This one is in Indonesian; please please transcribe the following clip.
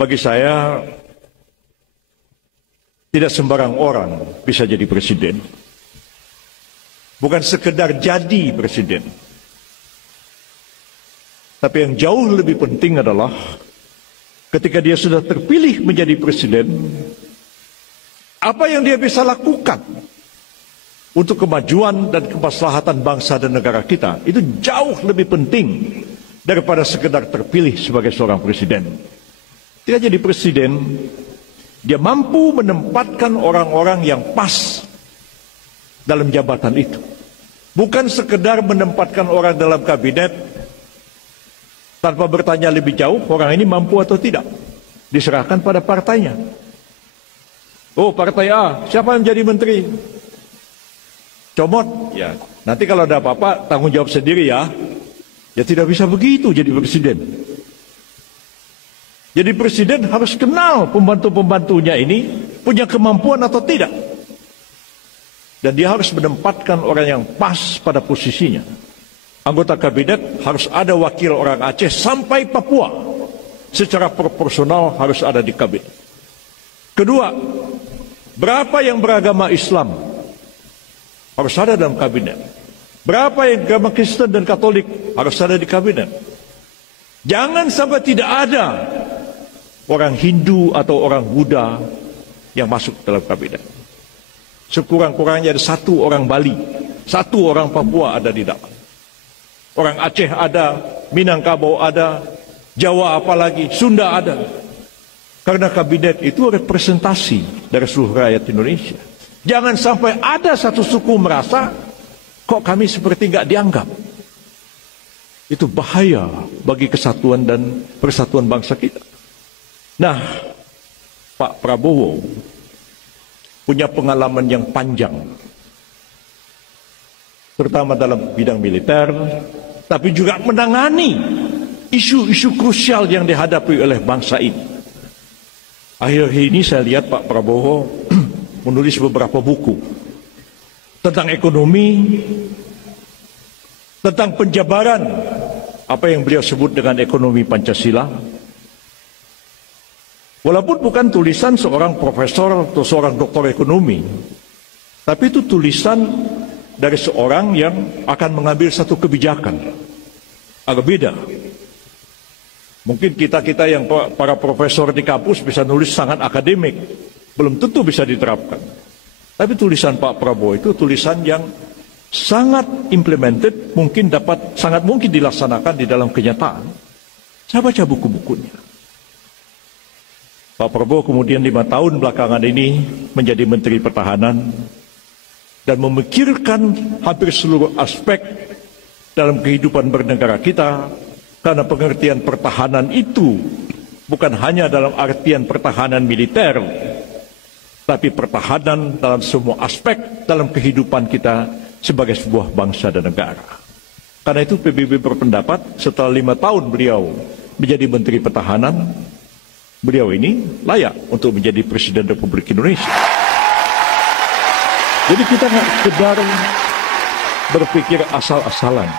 Bagi saya, tidak sembarang orang bisa jadi presiden. Bukan sekedar jadi presiden. Tapi yang jauh lebih penting adalah ketika dia sudah terpilih menjadi presiden, apa yang dia bisa lakukan untuk kemajuan dan kemaslahatan bangsa dan negara kita, itu jauh lebih penting daripada sekedar terpilih sebagai seorang presiden. Dia jadi presiden, dia mampu menempatkan orang-orang yang pas dalam jabatan itu. Bukan sekedar menempatkan orang dalam kabinet tanpa bertanya lebih jauh, orang ini mampu atau tidak. Diserahkan pada partainya. Oh, partai A, siapa yang jadi menteri? Comot, ya. Nanti kalau ada apa-apa, tanggung jawab sendiri ya. Ya tidak bisa begitu jadi presiden. Jadi presiden harus kenal pembantu-pembantunya ini punya kemampuan atau tidak. Dan dia harus menempatkan orang yang pas pada posisinya. Anggota kabinet harus ada wakil orang Aceh sampai Papua. Secara proporsional harus ada di kabinet. Kedua, berapa yang beragama Islam harus ada dalam kabinet. Berapa yang agama Kristen dan Katolik harus ada di kabinet. Jangan sampai tidak ada orang Hindu atau orang Buddha yang masuk dalam kabinet. Sekurang-kurangnya ada satu orang Bali, satu orang Papua ada di dalam. Orang Aceh ada, Minangkabau ada, Jawa apalagi, Sunda ada. Karena kabinet itu representasi dari seluruh rakyat Indonesia. Jangan sampai ada satu suku merasa, kok kami seperti nggak dianggap. Itu bahaya bagi kesatuan dan persatuan bangsa kita. Nah, Pak Prabowo punya pengalaman yang panjang, terutama dalam bidang militer, tapi juga menangani isu-isu krusial yang dihadapi oleh bangsa ini. Akhir-akhir ini saya lihat Pak Prabowo menulis beberapa buku tentang ekonomi, tentang penjabaran apa yang beliau sebut dengan ekonomi Pancasila. Walaupun bukan tulisan seorang profesor atau seorang doktor ekonomi, tapi itu tulisan dari seorang yang akan mengambil satu kebijakan. Agak beda. Mungkin kita yang para profesor di kampus bisa nulis sangat akademik, belum tentu bisa diterapkan. Tapi tulisan Pak Prabowo itu tulisan yang sangat implemented, sangat mungkin dilaksanakan di dalam kenyataan. Saya baca buku-bukunya. Pak Prabowo kemudian 5 tahun belakangan ini menjadi Menteri Pertahanan dan memikirkan hampir seluruh aspek dalam kehidupan bernegara kita, karena pengertian pertahanan itu bukan hanya dalam artian pertahanan militer, tapi pertahanan dalam semua aspek dalam kehidupan kita sebagai sebuah bangsa dan negara. Karena itu PBB berpendapat setelah 5 tahun beliau menjadi Menteri Pertahanan, beliau ini layak untuk menjadi Presiden Republik Indonesia. Jadi kita nggak sekedar berpikir asal-asalan.